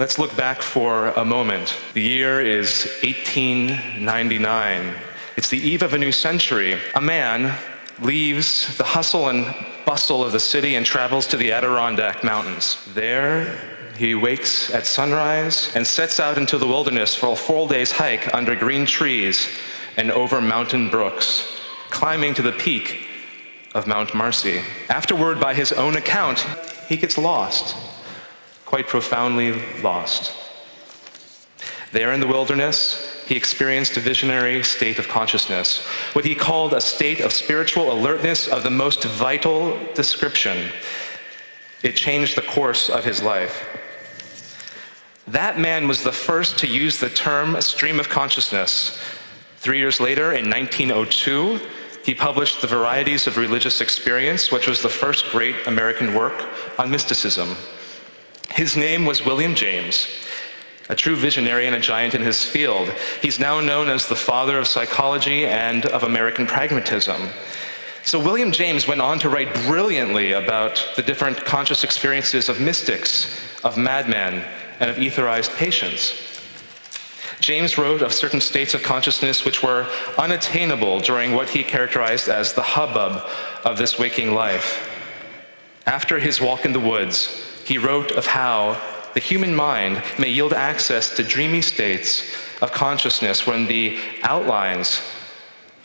Let's look back for a moment. The year is 1899. It's the eve of a new century. A man leaves the hustle and bustle of the city and travels to the Adirondack Mountains. There, he wakes at sunrise and sets out into the wilderness for a full day's hike under green trees and over mountain brooks, climbing to the peak of Mount Marcy. Afterward, by his own account, he gets lost, quite profoundly lost. There in the wilderness, he experienced a visionary state of consciousness, what he called a state of spiritual alertness of the most vital description. It changed the course of his life. That man was the first to use the term stream of consciousness. 3 years later, in 1902, he published The Varieties of Religious Experience, which was the first great American work on mysticism. His name was William James, a true visionary and a giant in his field. He's now known as the father of psychology and of American pragmatism. So William James went on to write brilliantly about the different conscious experiences of mystics, of madmen, and of etherized patients. James wrote of certain states of consciousness which were unattainable during what he characterized as the hubbub of this waking life. After his walk in the woods, he wrote of how the human mind may yield access to dreamy states of consciousness when the outlines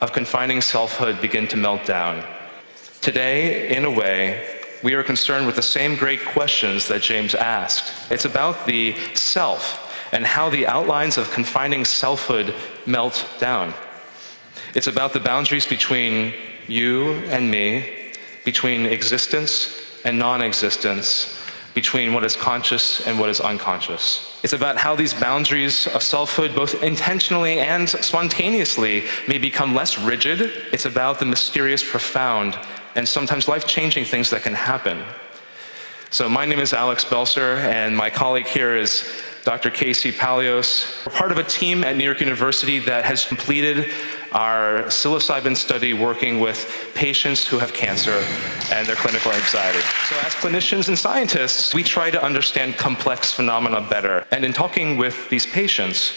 of confining selfhood begin to melt down. Today, in a way, we are concerned with the same great questions that James asked. It's about the self and how the outlines of confining selfhood melt down. It's about the boundaries between you and me, between existence and non-existence, between what is conscious and what is unconscious. It's about how these boundaries of selfhood, both intentionally and spontaneously, may become less rigid. It's about the mysterious, profound, and sometimes life-changing things that can happen. So my name is Alex BELSER, and my colleague here is Dr. Casey Paleos. We're part of a team at New York University that has completed our psilocybin study working with patients who have cancer and their clinical anxiety. So as clinicians and scientists, we try to understand complex phenomena better. And in talking with these patients,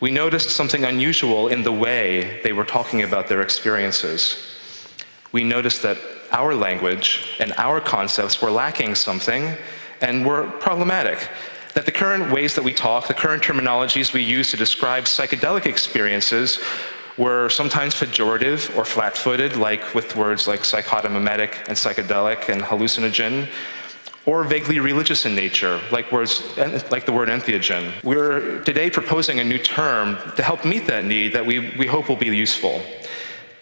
we noticed something unusual in the way they were talking about their experiences. We noticed that our language and our concepts were lacking something and were problematic. That the current ways that we talk, the current terminologies we use to describe psychedelic experiences were sometimes pejorative or flat-footed, like with words like psychotomimetic and psychedelic and hallucinogen, or vaguely religious in nature, like the word entheogen. We're today proposing a new term to help meet that need that we hope will be useful.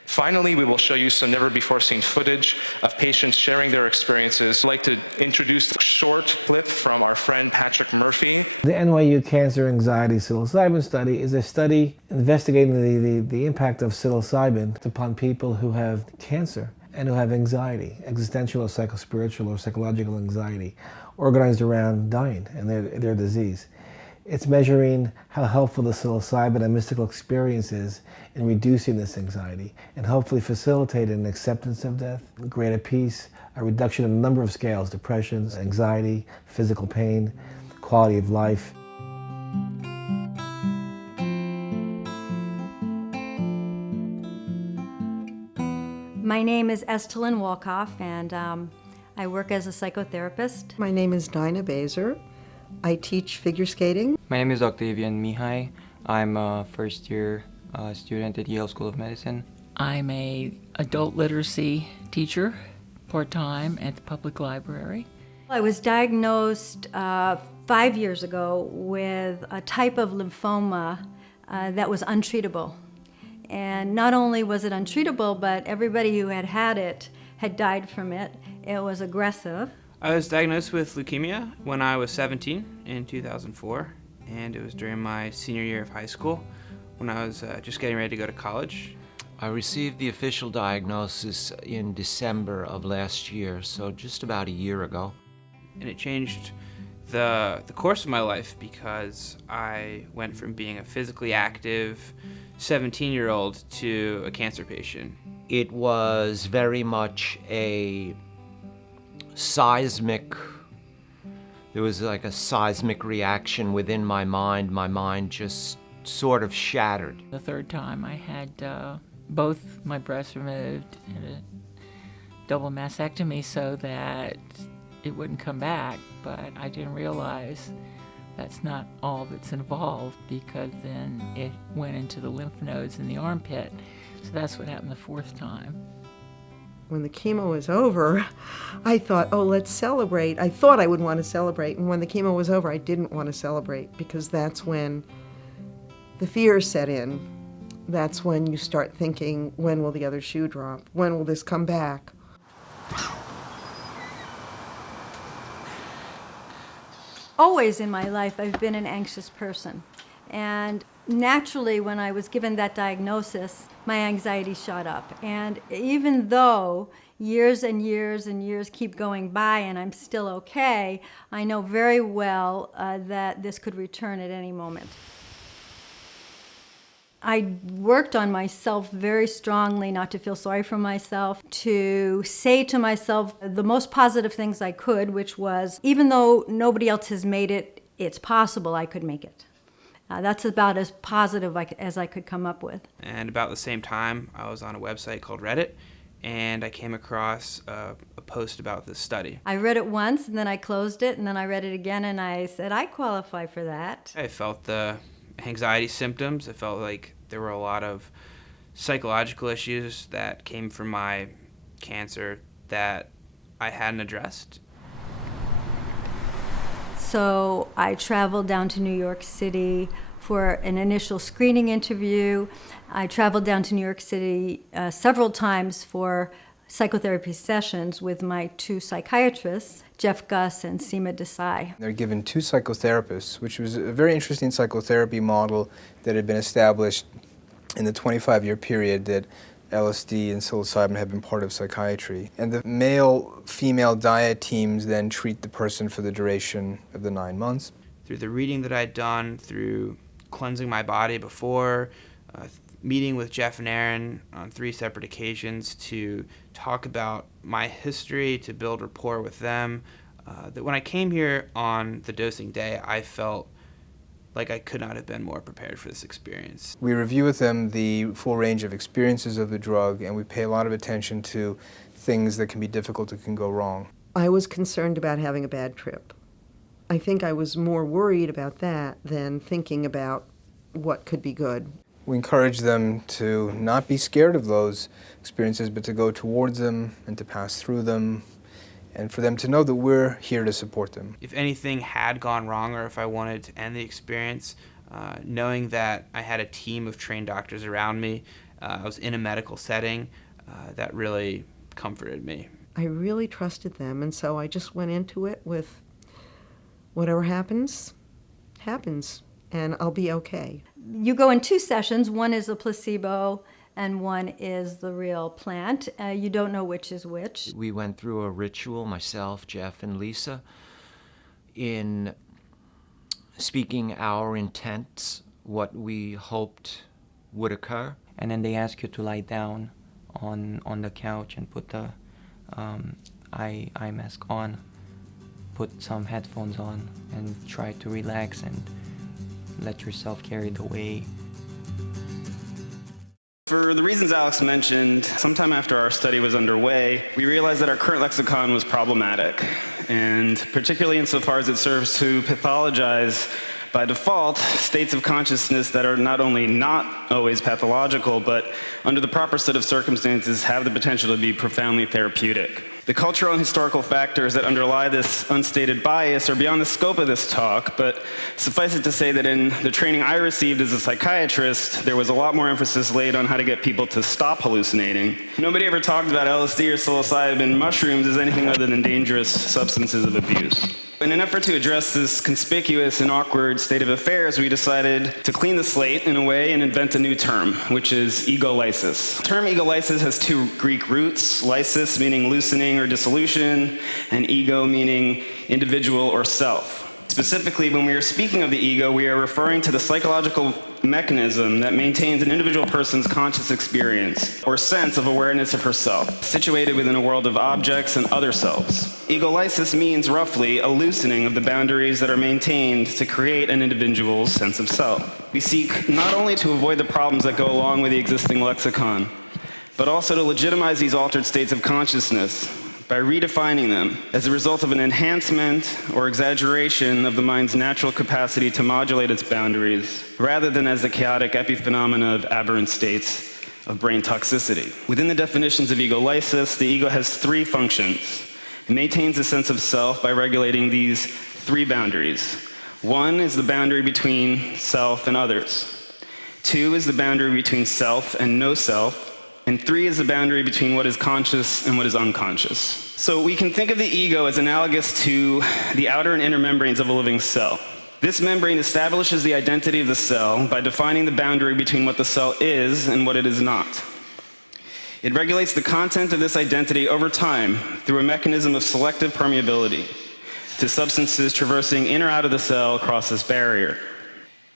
Finally, we will show you some never-before-seen footage of patients sharing their experiences. I'd like to introduce a short clip from our friend Patrick Murphy. The NYU Cancer Anxiety Psilocybin Study is a study investigating the impact of psilocybin upon people who have cancer and who have anxiety, existential or psychospiritual or psychological anxiety, organized around dying and their disease. It's measuring how helpful the psilocybin and mystical experience is in reducing this anxiety and hopefully facilitating an acceptance of death, greater peace, a reduction in a number of scales: depression, anxiety, physical pain, quality of life. My name is Estelyn Walkoff, and I work as a psychotherapist. My name is Dinah Baser. I teach figure skating. My name is Octavian Mihai. I'm a first-year student at Yale School of Medicine. I'm a adult literacy teacher, part-time at the public library. I was diagnosed 5 years ago with a type of lymphoma that was untreatable. And not only was it untreatable, but everybody who had had it had died from it. It was aggressive. I was diagnosed with leukemia when I was 17 in 2004, and it was during my senior year of high school when I was just getting ready to go to college. I received the official diagnosis in December of last year, so just about a year ago. And it changed the course of my life because I went from being a physically active 17-year-old to a cancer patient. It was very much a seismic There was like a seismic reaction within my mind. My mind just sort of shattered. The third time I had both my breasts removed and a double mastectomy so that it wouldn't come back, but I didn't realize that's not all that's involved, because then it went into the lymph nodes in the armpit. So that's what happened the fourth time. When the chemo was over, I thought, oh, let's celebrate. I thought I would want to celebrate, and when the chemo was over, I didn't want to celebrate, because that's when the fear set in. That's when you start thinking, when will the other shoe drop? When will this come back? Always in my life, I've been an anxious person. And naturally, when I was given that diagnosis, my anxiety shot up. And even though years and years and years keep going by and I'm still okay, I know very well that this could return at any moment. I worked on myself very strongly not to feel sorry for myself, to say to myself the most positive things I could, which was, even though nobody else has made it, it's possible I could make it. That's about as positive as I could come up with. And about the same time, I was on a website called Reddit, and I came across a post about this study. I read it once, and then I closed it, and then I read it again, and I said, I qualify for that. I felt the anxiety symptoms. I felt like there were a lot of psychological issues that came from my cancer that I hadn't addressed. So I traveled down to New York City for an initial screening interview. I traveled down to New York City several times for psychotherapy sessions with my two psychiatrists, Jeff GUSS and Seema Desai. They're given two psychotherapists, which was a very interesting psychotherapy model that had been established in the 25-year period that LSD and psilocybin have been part of psychiatry. And the male-female diet teams then treat the person for the duration of the 9 months. Through the reading that I'd done, through cleansing my body before, meeting with Jeff and Aaron on 3 separate occasions to talk about my history, to build rapport with them, that when I came here on the dosing day, I felt like I could not have been more prepared for this experience. We review with them the full range of experiences of the drug, and we pay a lot of attention to things that can be difficult that can go wrong. I was concerned about having a bad trip. I think I was more worried about that than thinking about what could be good. We encourage them to not be scared of those experiences, but to go towards them and to pass through them, and for them to know that we're here to support them. If anything had gone wrong, or if I wanted to end the experience, knowing that I had a team of trained doctors around me, I was in a medical setting, that really comforted me. I really trusted them, and so I just went into it with whatever happens, happens, and I'll be okay. You go in 2 sessions. One is a placebo, and one is the real plant. You don't know which is which. We went through a ritual, myself, Jeff, and Lisa, in speaking our intents, what we hoped would occur. And then they ask you to lie down on the couch and put the eye mask on, put some headphones on, and try to relax and let yourself carry the weight. For the reasons Alex mentioned, sometime after our study was underway, we realized that our current lexicon was problematic, and particularly insofar as it serves to pathologize by default states of consciousness that are not only not always pathological, but under the proper set of circumstances have the potential to be profoundly therapeutic. The cultural and historical factors that underlie this unstated bias are beyond the scope of this talk, but suffice it to say that in the training I received as a psychiatrist, there was a lot more emphasis laid on how to get people to stop hallucinating. Nobody ever talked about LSD or psilocybin mushrooms as anything other than dangerous substances of abuse. In an effort to address this conspicuous and awkward state of affairs, we decided to clean the slate in a way and invent a new term, which is egolysis. The term egolysis has 2 Greek roots, lysis meaning loosening or dissolution, and ego meaning individual or self. Specifically, when we are speaking of the ego, we are referring to the psychological mechanism that maintains an individual person's conscious experience or sense of awareness of herself, situated within a world of objects and other selves. Egolysis means roughly a loosening of the boundaries that are maintained to create an individual's sense of self. We seek not only to avoid the problems that go along with the existing lexicon, but also to legitimize these altered states of consciousness by redefining them as a result of an enhancement or exaggeration of the mind's natural capacity to modulate its boundaries, rather than as the chaotic epiphenomena of aberrant states of brain toxicity. Within the definitions of egolysis, the ego has three functions. It maintains a sense of self by regulating these three boundaries. One is the boundary between self and others. Two is the boundary between self and no self. And three is the boundary between what is conscious and what is unconscious. So we can think of the ego as analogous to the outer and inner membranes of a living cell. This membrane establishes the identity of the cell by defining the boundary between what the cell is and what it is not. It regulates the content of this identity over time through a mechanism of selective permeability to substances traversing in or out of the cell across this barrier.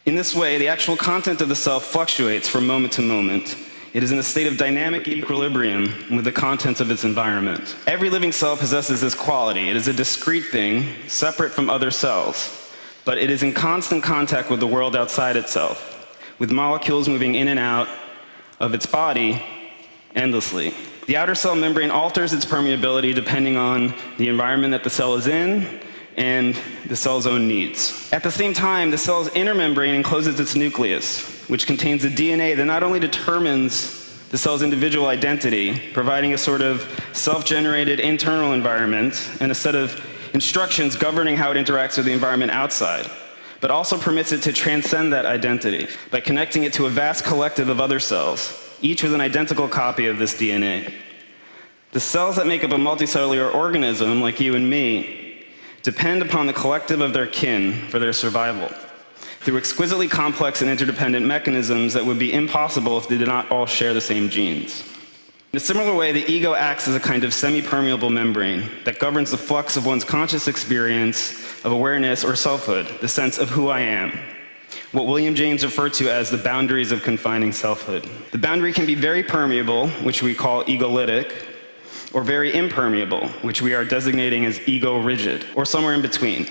In this way, the actual content of the cell fluctuates from moment to moment. It is in a state of dynamic equilibrium with the contents of its environment. Every living cell possesses this quality. It is a discrete thing, separate from other cells, but it is in constant contact with the world outside itself, with molecules moving in and out of its body endlessly. The outer cell membrane alters its permeability depending on the environment that the cell is in and the cell's own needs. At the same time, the cell's inner membrane encloses its nucleus, which contains a DNA that not only determines the cell's individual identity, providing a sort of self-generated internal environment and a set of instructions governing how it interacts with the environment outside, but also permits it to transcend that identity by connecting it to a vast collective of other cells, each with an identical copy of this DNA. The cells that make up a multicellular organism, like you and me, depend upon the collective of their kin for their survival, through exquisitely complex and interdependent mechanisms that would be impossible if they did not all share the same genes. In a similar way, the ego acts as a kind of semi-permeable membrane that governs the flux of one's conscious experience of awareness or selfhood, the sense of who I am, what William James referred to as the boundaries of confining selfhood. The boundary can be very permeable, which we call egolytic, or very impermeable, which we are designating as ego-rigid, or somewhere in between.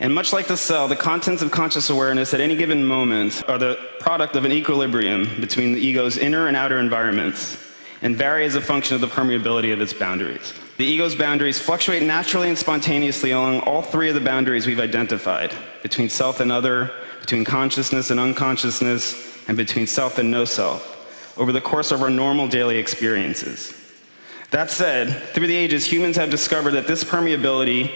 And much like the cell, the contents of conscious awareness at any given moment are the product of an equilibrium between the ego's inner and outer environments, and vary as a function of the permeability of its boundaries. The ego's boundaries fluctuate naturally and spontaneously along all three of the boundaries we've identified, between self and other, between consciousness and unconsciousness, and between self and no self, over the course of our normal daily experiences. That said, through the ages, humans have discovered that this permeability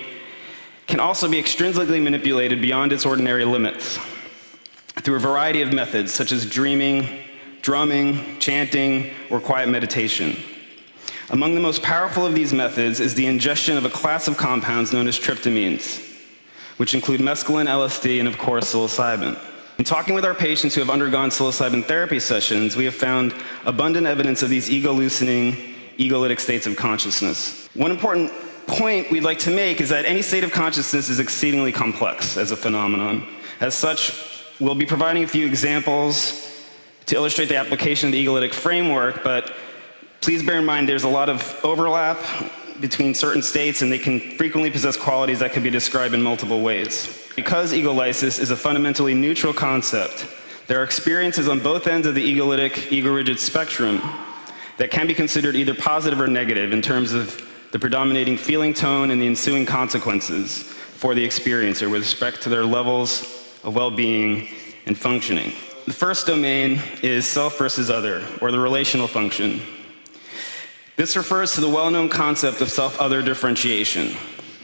can also be extrinsically manipulated beyond its ordinary limits through a variety of methods, such as dreaming, drumming, chanting, or quiet meditation. Among the most powerful of these methods is the ingestion of a class of compounds known as tryptamines, which include mescaline, LSD, and of course, psilocybin. In talking with our patients who have undergone psilocybin therapy sessions, we have found abundant evidence of these ego-loosening, egolytic states of consciousness. One important point we'd like to make is that any state of consciousness is exceedingly complex as a phenomenon. As such, we'll be providing a few examples to illustrate the application of the egolytic framework, but please bear in mind there's a lot of overlap between certain states, and they can frequently possess qualities that can be described in multiple ways. Because egolysis is a fundamentally neutral concept, there are experiences on both ends of the egolytic, ego-rigid spectrum that can be considered either positive or negative in terms of the predominating feeling tone and the ensuing consequences for the experiencer with respect to their levels of well-being and functioning. The first domain is self versus other, or the relational function. This refers to the well-known concept of self-other differentiation.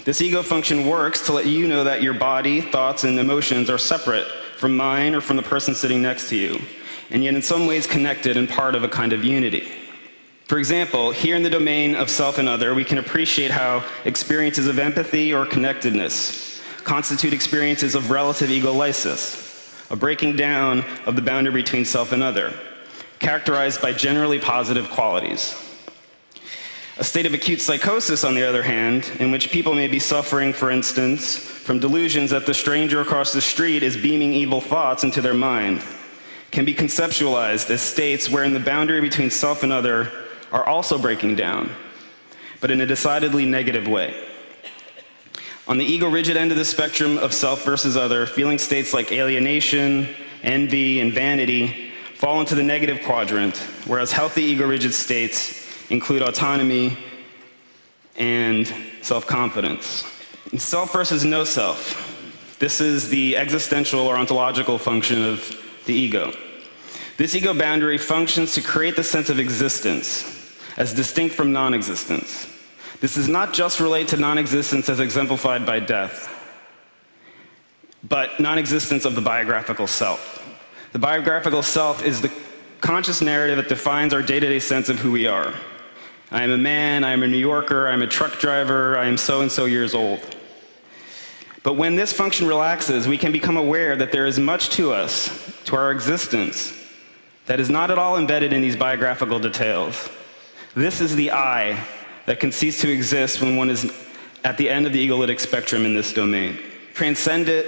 This ego function works to let you know that your body, thoughts, and emotions are separate from mine or from the person sitting next to you, and yet in some ways connected and part of a kind of unity. For example, here in the domain of self and other, we can appreciate how experiences of empathy or connectedness constitute experiences of relative egolysis, a breaking down of the boundary between self and other, characterized by generally positive qualities. A state of acute psychosis, on the other hand, in which people may be suffering, for instance, from delusions that the stranger across the street is beaming evil thoughts into their mind, can be conceptualized as states wherein the boundary between self and other are also breaking down, but in a decidedly negative way. On the ego-rigid end of the spectrum of self versus other, feeling states like alienation, envy, and vanity fall into the negative quadrant, whereas healthy ego-rigid states include autonomy and self-confidence. In self versus no self, this is the existential or ontological function of the ego. This ego boundary functions to create the sense of existence as distinct from non-existence. This does not just relate to non-existence as exemplified by death, but non-existence of the biographical self. The biographical self is the conscious narrative that defines our day-to-day sense of who we are. I am a man, I am a New Yorker, I am a truck driver, I am so-and-so years old. But when this function relaxes, we can become aware that there is much to us, to our existence, that is not at all embedded in these biographical details. This is the I that can cease to exist when one is at the end of the egolytic spectrum in this domain. Transcendent,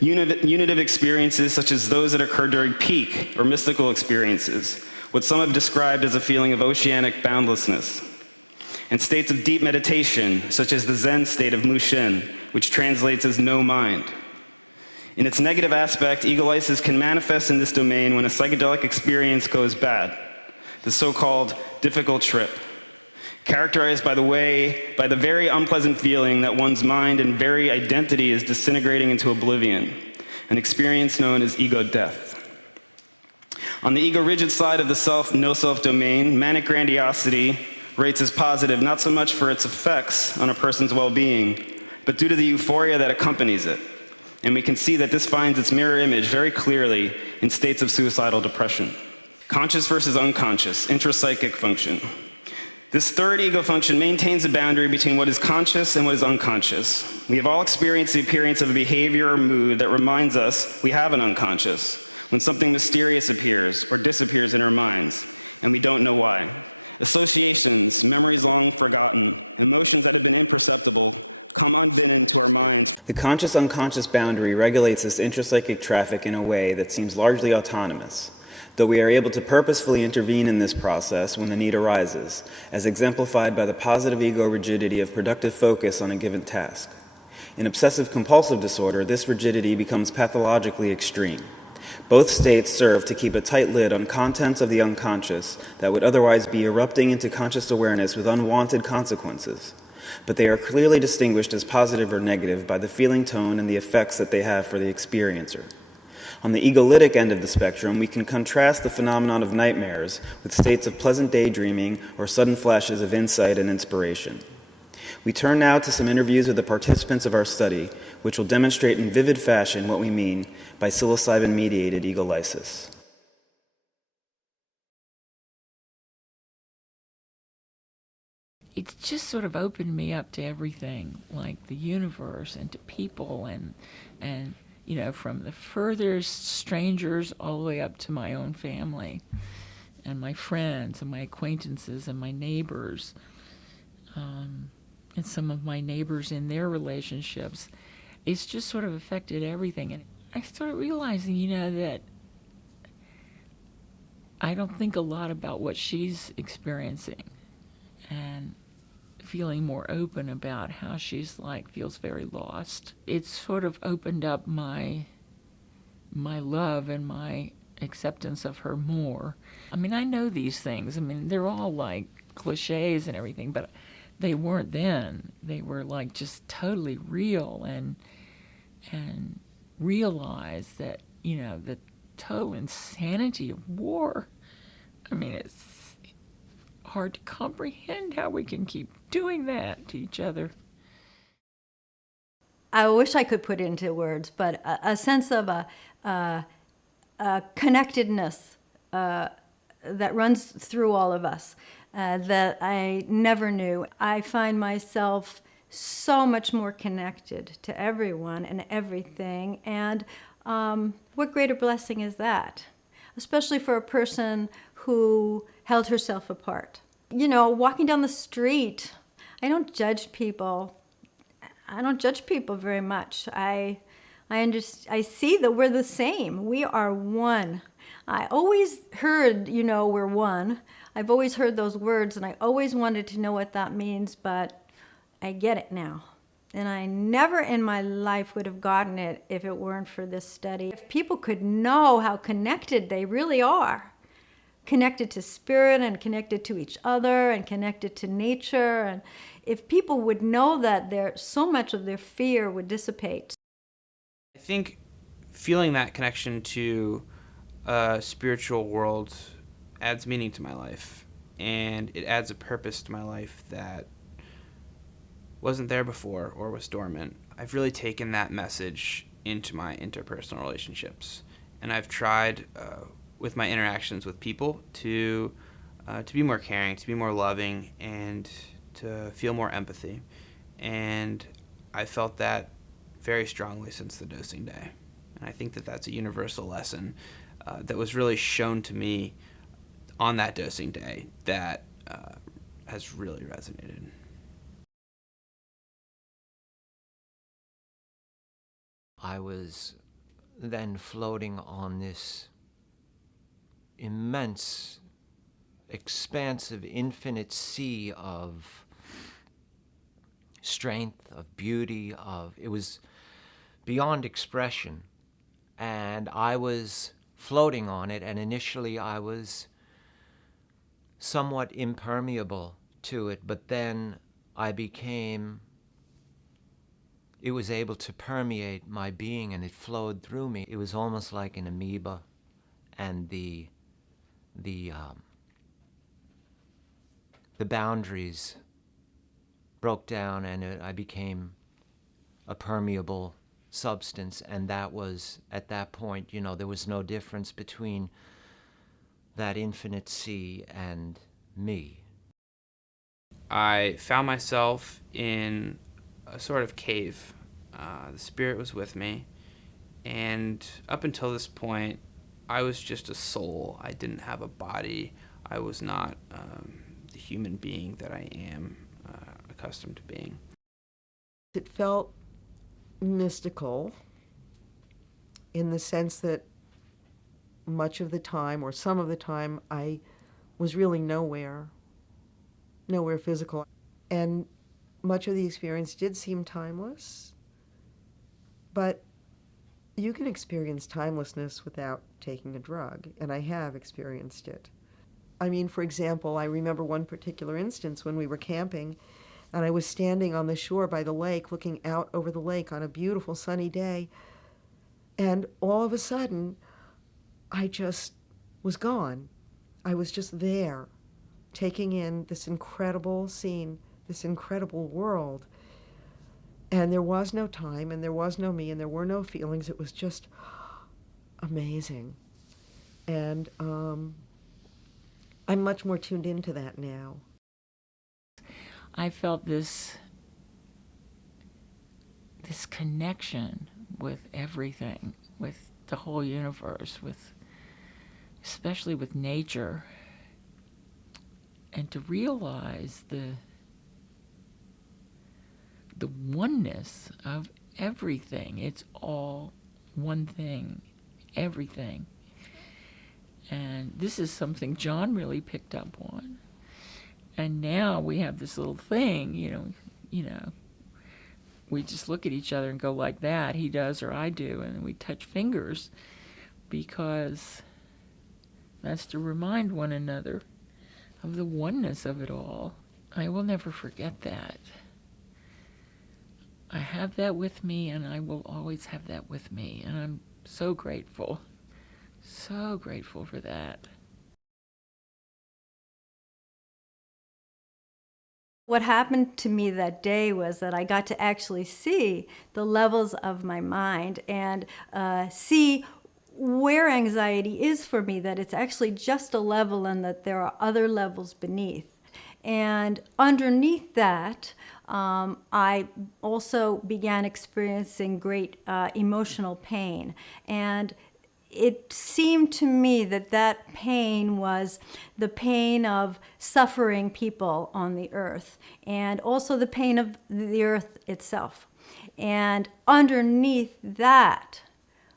unitive experiences such as those that occur during peak or mystical experiences, what some have described as a feeling of oceanic boundlessness, and states of deep meditation, such as the Zen state of Mushin, which translates as no mind. In its negative aspect, egolysis can manifest in this domain when a psychedelic experience goes bad, the so-called difficult trip, characterized by the very unpleasant feeling that one's mind and very identity is disintegrating into oblivion, an experience known as ego death. On the ego-rigid side of the self, no-self domain, manic grandiosity rates as positive not so much for its effects on a person's well-being, but due to the euphoria that accompanies it. And we can see that this finds its mirror image very clearly in states of suicidal depression. Conscious versus unconscious, intrapsychic function. This third ego function maintains a boundary between what is conscious and what is unconscious. We have all experienced the appearance of a behavior or mood that reminds us we have an unconscious, when something mysterious appears or disappears in our minds, and we don't know why. Associations, memories long forgotten, emotions that have been imperceptible come unbidden to our minds. The conscious-unconscious boundary regulates this intrapsychic traffic in a way that seems largely autonomous, though we are able to purposefully intervene in this process when the need arises, as exemplified by the positive ego rigidity of productive focus on a given task. In obsessive-compulsive disorder, this rigidity becomes pathologically extreme. Both states serve to keep a tight lid on contents of the unconscious that would otherwise be erupting into conscious awareness with unwanted consequences, but they are clearly distinguished as positive or negative by the feeling tone and the effects that they have for the experiencer. On the egolytic end of the spectrum, we can contrast the phenomenon of nightmares with states of pleasant daydreaming or sudden flashes of insight and inspiration. We turn now to some interviews with the participants of our study, which will demonstrate in vivid fashion what we mean by psilocybin-mediated egolysis. It's just sort of opened me up to everything, like the universe and to people and you know, from the furthest strangers all the way up to my own family and my friends and my acquaintances and my neighbors, and some of my neighbors in their relationships. It's just sort of affected everything. And I started realizing, you know, that I don't think a lot about what she's experiencing, and feeling more open about how she's feels very lost. It's sort of opened up my love and my acceptance of her more. I mean, I know these things. I mean, they're all like cliches and everything, but they weren't then. They were just totally real, and realize that, you know, the total insanity of war. I mean, it's hard to comprehend how we can keep doing that to each other. I wish I could put it into words, but a sense of a connectedness that runs through all of us that I never knew. I find myself so much more connected to everyone and everything, and what greater blessing is that? Especially for a person who held herself apart. You know, walking down the street, I don't judge people. I don't judge people very much. I see that we're the same. We are one. I always heard, you know, we're one. I've always heard those words, and I always wanted to know what that means, but I get it now. And I never in my life would have gotten it if it weren't for this study. If people could know how connected they really are, connected to spirit and connected to each other and connected to nature, and if people would know that, so much of their fear would dissipate. I think feeling that connection to a spiritual world adds meaning to my life, and it adds a purpose to my life that wasn't there before or was dormant. I've really taken that message into my interpersonal relationships, and I've tried with my interactions with people to be more caring, to be more loving, and to feel more empathy. And I felt that very strongly since the dosing day. And I think that that's a universal lesson that was really shown to me on that dosing day that has really resonated. I was then floating on this immense, expansive, infinite sea of strength, of beauty, it was beyond expression. And I was floating on it, and initially I was somewhat impermeable to it, but then it was able to permeate my being, and it flowed through me. It was almost like an amoeba, and the boundaries broke down, and I became a permeable substance. And that was, at that point, you know, there was no difference between that infinite sea and me. I found myself in a sort of cave. The spirit was with me, and up until this point, I was just a soul. I didn't have a body. I was not the human being that I am accustomed to being. It felt mystical in the sense that much of the time, or some of the time, I was really nowhere physical. And much of the experience did seem timeless, but you can experience timelessness without taking a drug, and I have experienced it. I mean, for example, I remember one particular instance when we were camping, and I was standing on the shore by the lake, looking out over the lake on a beautiful sunny day, and all of a sudden, I just was gone. I was just there, taking in this incredible scene, this incredible world. And there was no time, and there was no me, and there were no feelings. It was just amazing. And I'm much more tuned into that now. I felt this connection with everything, with the whole universe, especially with nature, and to realize the oneness of everything. It's all one thing, everything. And this is something John really picked up on. And now we have this little thing, you know, we just look at each other and go like that, he does or I do, and we touch fingers, because that's to remind one another of the oneness of it all. I will never forget that. I have that with me, and I will always have that with me, and I'm so grateful for that. What happened to me that day was that I got to actually see the levels of my mind and see where anxiety is for me, that it's actually just a level and that there are other levels beneath. And underneath that, I also began experiencing great emotional pain. And it seemed to me that that pain was the pain of suffering people on the earth, and also the pain of the earth itself. And underneath that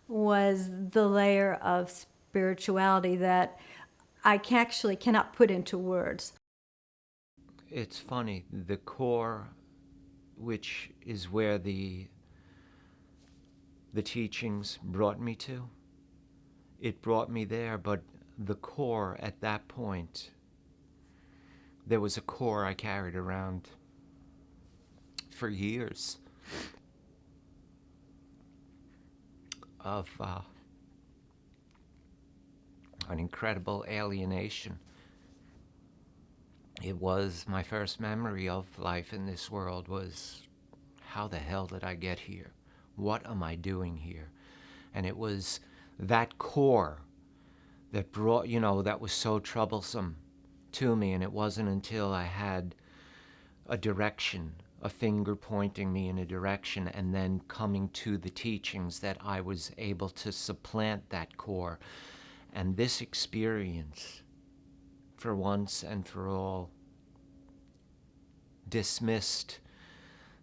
was the layer of spirituality that I actually cannot put into words. It's funny, the core, which is where the teachings brought me to, it brought me there, but the core at that point, there was a core I carried around for years of an incredible alienation. It was my first memory of life in this world was, how the hell did I get here? What am I doing here? And it was that core that brought, that was so troublesome to me, and it wasn't until I had a direction, a finger pointing me in a direction, and then coming to the teachings that I was able to supplant that core. And this experience, for once and for all, dismissed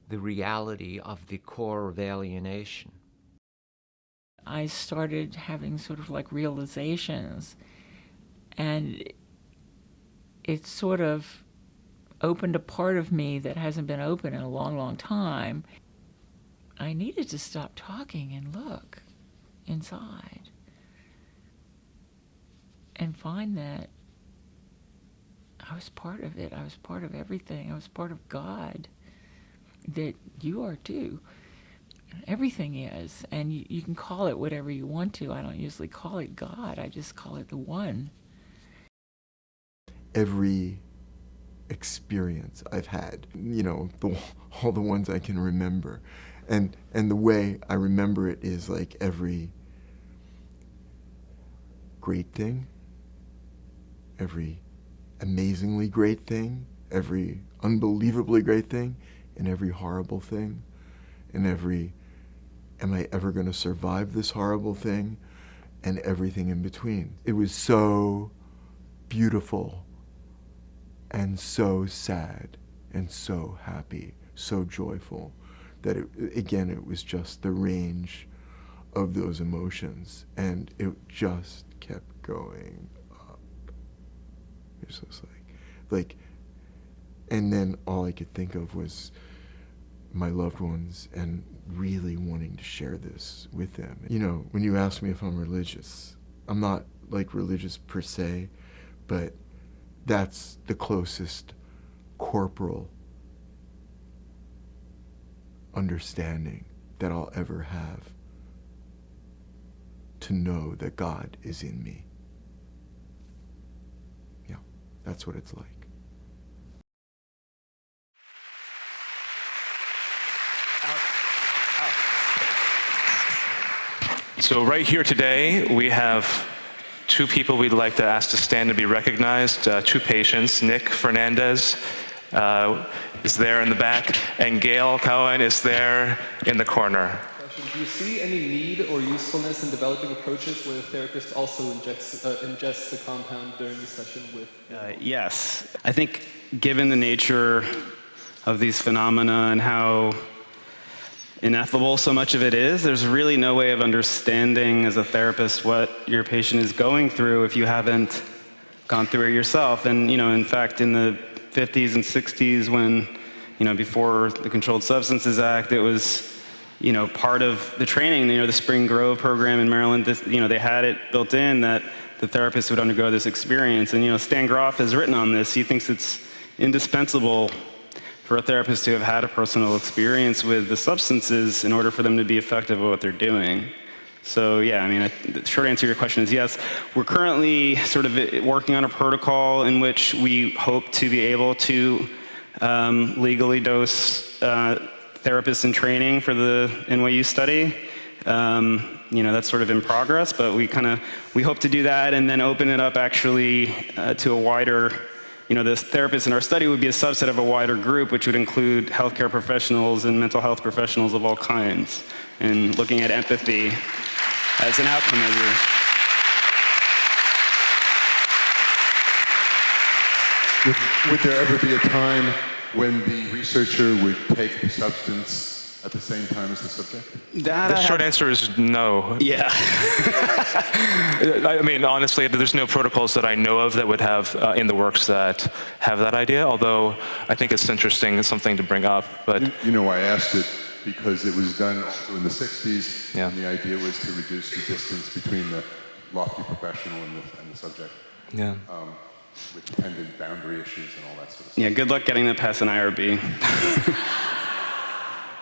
the reality of the core of alienation. I started having sort of like realizations, and it sort of opened a part of me that hasn't been open in a long, long time. I needed to stop talking and look inside and find that I was part of it. I was part of everything. I was part of God, that you are too. Everything is, and you can call it whatever you want to. I don't usually call it God. I just call it the One. Every experience I've had, all the ones I can remember, and the way I remember it is like every great thing, every amazingly great thing, every unbelievably great thing, and every horrible thing, and every, am I ever going to survive this horrible thing, and everything in between. It was so beautiful and so sad and so happy, so joyful, that it was just the range of those emotions, and it just kept going up. It's just like, and then all I could think of was my loved ones and really wanting to share this with them. When you ask me if I'm religious, I'm not like religious per se, but that's the closest corporal understanding that I'll ever have, to know that God is in me. Yeah, that's what it's like. So right here today, we have two people we'd like to ask to stand and be recognized, two patients. Nick Fernandez is there in the back, and Gail Cohen is there in the corner. Do you see any need or usefulness in developing approaches where the therapist also ingests the compound during the session with? Yes. I think given the nature of these phenomena and how ineffable so much of it is, there's really no way of understanding as a therapist what your patient is going through if you haven't gone through it yourself. And, in fact, in the 50s and 60s when, before the Controlled Substances Act, it was, part of the training, the Spring Grove program in Maryland, they had it built in that the therapist would undergo this experience. And, Stan Groff has written on this. He thinks it's indispensable for a therapist to have had a personal experience with the substances in order for them to be effective at what they're doing. So yeah, the short answer to your question is yes. We're currently sort of working on a protocol in which we hope to be able to legally dose therapists in training for the NYU study. That's sort of in progress, but we hope to do that and then open it up actually to a wider, the therapists in our study would be a subset of a wider group, which would include healthcare professionals and mental health professionals of all kinds, and looking at empathy as an outcome measure. Would there ever be a time when the researcher would take the substance at the same time as the subject? The short answer is no. Yeah. I mean, honestly, there's no protocols that I know of that would have in the works that have that idea, although I think it's interesting, it's something to bring up. But You know, I asked it because it was done also in the 60s, Yeah. and the idea was to reduce the distance between the lofty professional and the subject, yeah. with dependent boundary issues and all that sort of stuff. Yeah, good luck getting that past an IRB.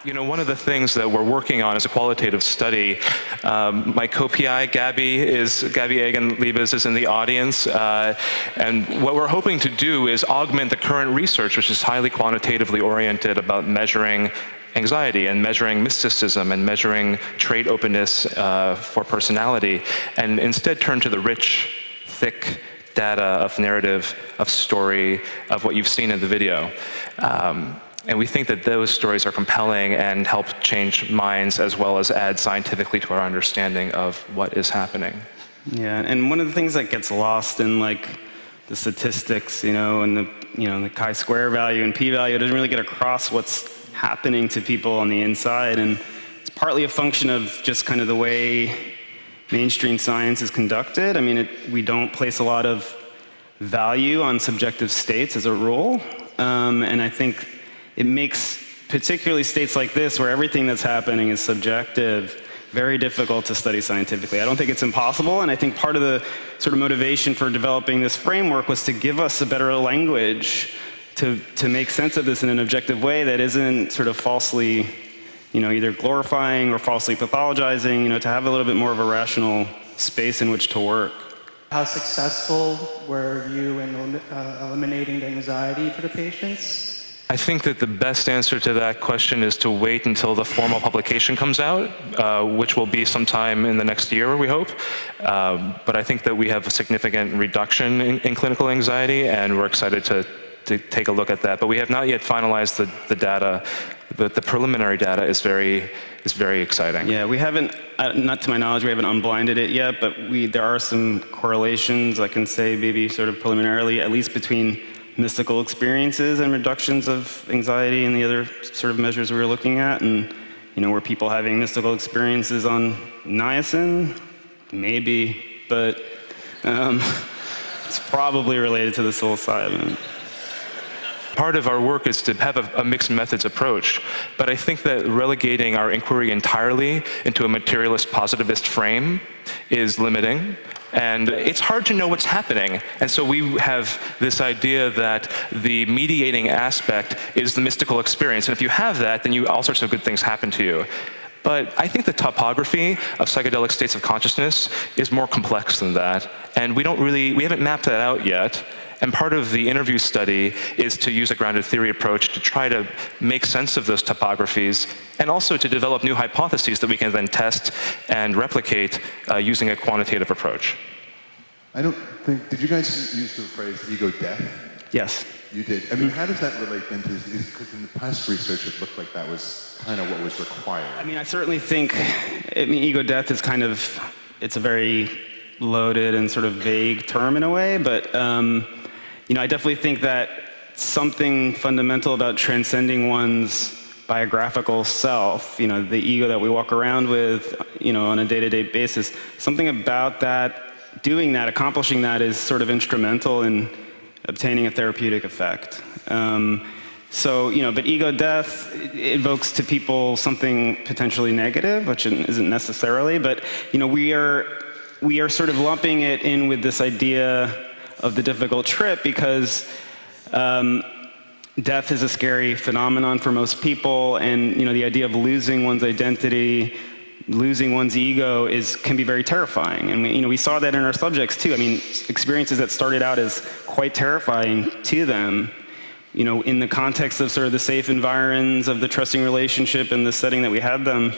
You know, one of the things that we're working on is a qualitative study. My co-PI, Gabby Egan-Liebes, is in the audience. And what we're hoping to do is augment the current research, which is highly quantitatively oriented about measuring anxiety and measuring mysticism and measuring trait openness for personality, and instead turn to the rich, thick data of narrative, of story, of what you've seen in the video. And we think that those stories are compelling and help change minds as well as add scientifically to our understanding of what is happening. Yeah, and one of the things that gets lost in like the statistics, you know, and the chi-square value and p-value, doesn't really get across what's happening to people on the inside, and it's partly a function of just kind of the way mainstream science is conducted. I mean, we don't place a lot of value on subjective states as a rule, and I think it makes particularly states like this, where everything that's happening is subjective, very difficult to study scientifically. I don't think it's impossible, and I think part of the sort of motivation for developing this framework was to give us a better language to make sense of this in an objective way that isn't sort of falsely, you know, either glorifying or falsely pathologizing, you know, to have a little bit more of a rational space in which to work. How successful were you in eliminating the anxiety for the patients? I think that the best answer to that question is to wait until the formal publication comes out, which will be sometime in the next year, we hope. But I think that we have a significant reduction in clinical anxiety, and we're excited to take a look at that. But we have not yet finalized the data, but the preliminary data is very exciting. Yeah, we haven't, not to my knowledge, we haven't unblinded it yet, but there are some correlations, I can say maybe sort of preliminarily, at least between mystical experiences and reductions of anxiety and the other sort of measures we were looking at. And, you know, were people having mystical experiences on niacin? Maybe, but it's probably related to the psilocybin. Part of our work is to have a mixed methods approach, but I think that relegating our inquiry entirely into a materialist positivist frame is limiting. And it's hard to know what's happening. And so we have this idea that the mediating aspect is the mystical experience. And if you have that, then all sorts of good things happen to you. But I think the topography of psychedelic states of consciousness is more complex than that. And we haven't mapped that out yet. And part of the interview study is to use a grounded theory approach to try to make sense of those topographies, and also to develop new hypotheses that we can then test and replicate using a quantitative approach. I don't think, did you guys use the phrase ego death? Yes. You did. I mean, how does that relate then to, because in the past research it looked like that was kind of what was required. I mean, I certainly think, ego death is kind of, it's a very loaded and sort of vague term in a way, but you know, I definitely think that something fundamental about transcending one's biographical self, you know, the ego that we walk around with, you know, on a day-to-day basis, something about that, doing that, accomplishing that is sort of instrumental in obtaining a therapeutic effect. So, you know, but ego death evokes to people something potentially negative, which isn't necessarily, but, you know, we are sort of lumping it in with this idea of the difficult trip, because death is a scary phenomenon for most people, and you know, the idea of losing one's identity, losing one's ego can be very terrifying. And we saw that in our subjects too. I mean, experiences that started out as quite terrifying to them, you know, in the context of sort of the safe environs of the trusting relationship and the setting that we had them,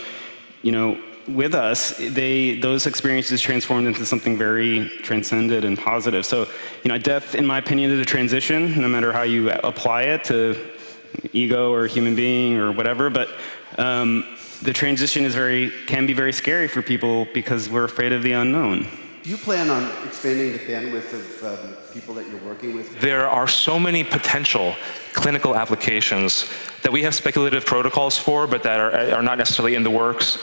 you know, with us, those experiences transformed into something very transcendent and positive. So, you know, death, in my opinion, is a transition, no matter how you apply it to ego or human being or whatever. But the transition can be very scary for people because we're afraid of the unknown. Do you plan on expanding the bandwidth of people that you're working with? There are so many potential clinical applications that we have speculative protocols for, but that are not necessarily in the works.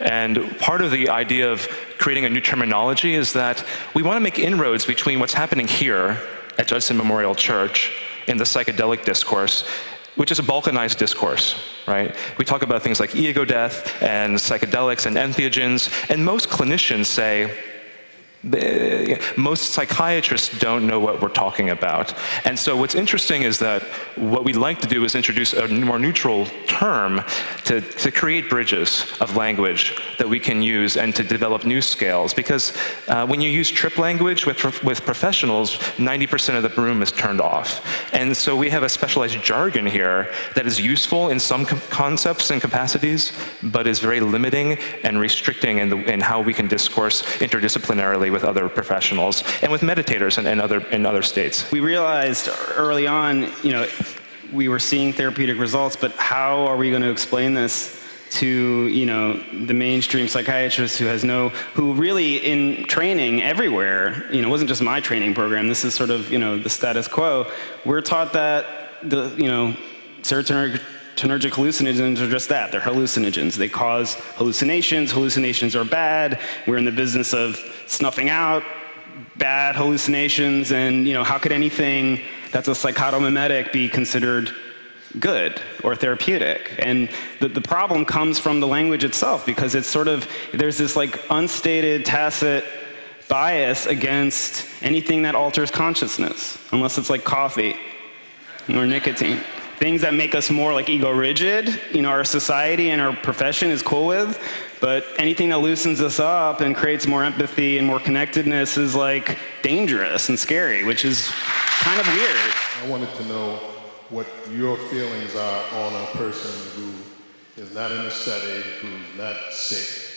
And part of the idea of creating a new terminology is that we want to make inroads between what's happening here at Judson Memorial Church in the psychedelic discourse, which is a balkanized discourse, right? We talk about things like ego death and psychedelics and entheogens, and most clinicians say, most psychiatrists don't know what we're talking about. And so what's interesting is that what we'd like to do is introduce a more neutral term to create bridges of language that we can use and to develop new scales. Because when you use trip language with professionals, 90% of the room is turned off. And so we have a specialized jargon here that is useful in some concepts and capacities, but is very limiting and restricting in how we can discourse interdisciplinarily with other professionals and with meditators in other states. We realized early on, we were seeing therapeutic results, but how are we going to explain this to, the mainstream psychiatrist who really in training everywhere, it wasn't just my training program, this is sort of, the status quo. We're taught that serotonergic hallucinogens are just that. They're hallucinogens. They cause hallucinations. Hallucinations are bad. We're in the business of snuffing out bad hallucinations, and how could anything that's a psychotomimetic be considered good or therapeutic? And the problem comes from the language itself, because it's there's this unstated, tacit bias against anything that alters consciousness, unless it's like coffee or nicotine. Things that make us more ego-rigid, our society and our profession is cool with, but anything that loosens us up and creates more empathy and more connectedness is dangerous and scary, which is kind of weird. I wanted to know what your feelings are on a person who is not in a study, who's not sick,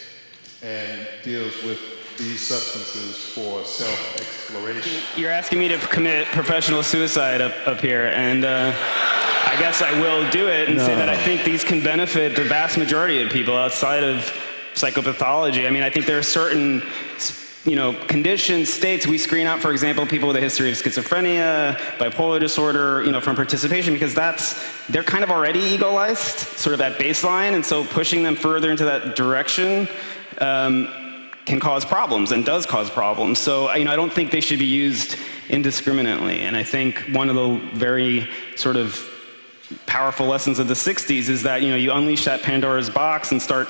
and deals with these substances for self-exploration. You're asking me to commit professional suicide up here, and I guess I will do it and say that I think these can benefit the vast majority of people outside of psychopathology. I think there are certain, conditions, states we screen out, for example, people with a history of schizophrenia, bipolar disorder, from participation, because they're kind of already egolized, sort of at baseline, and so pushing them further into that direction can cause problems and does cause problems. So, I don't think they should be used indiscriminately. And I think one of the very sort of powerful lessons of the 60s is that, you unleash that Pandora's box and start,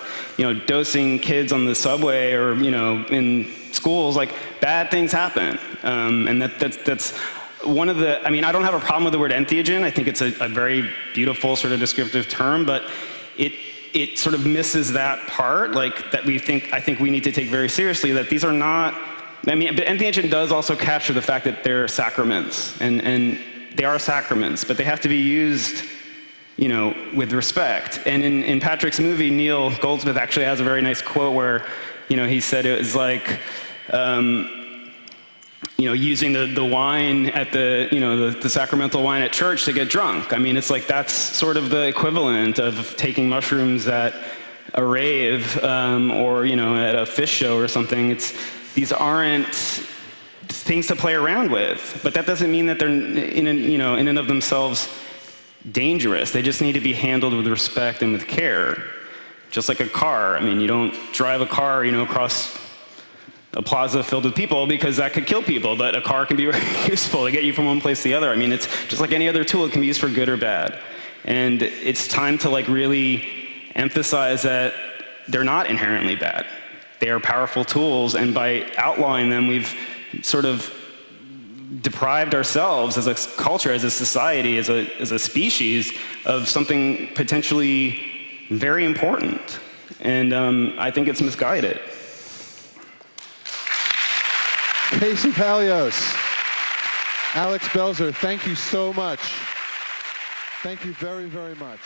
dosing kids on the subway or, in schools, bad things happen. And that's one of the, I don't have a problem with the word entheogen. I think it's a very beautiful sort of descriptive term, but it sort of misses that part, that I think we need to take very seriously, that these are not, but entheogen does also capture the fact that they're sacraments, and they are sacraments, but they have to be used, with respect. And in Patrick's movie, Neil Goldsmith actually has a very nice quote where, he said it was using the wine at the sacramental wine at church to get drunk. It's that's sort of the equivalent of taking mushrooms at a rave or at a fish show or something. These aren't things to play around with, but that doesn't mean that they're in and of themselves dangerous. They just need to be handled with respect and with care, just like a car. You don't drive a car, across a plaza filled with people, because that could kill people, but a car can be very useful to get you from one place to the other. It's just like any other tool. It can be used for good or bad. And it's time to really emphasize that they're not inherently bad. They are powerful tools, and by outlawing them, we've sort of deprived ourselves as a culture, as a society, as a species, of something potentially very important. And I think it's misguided. Casey Paleos, Alex BELSER, thank you so much. Thank you very, very much.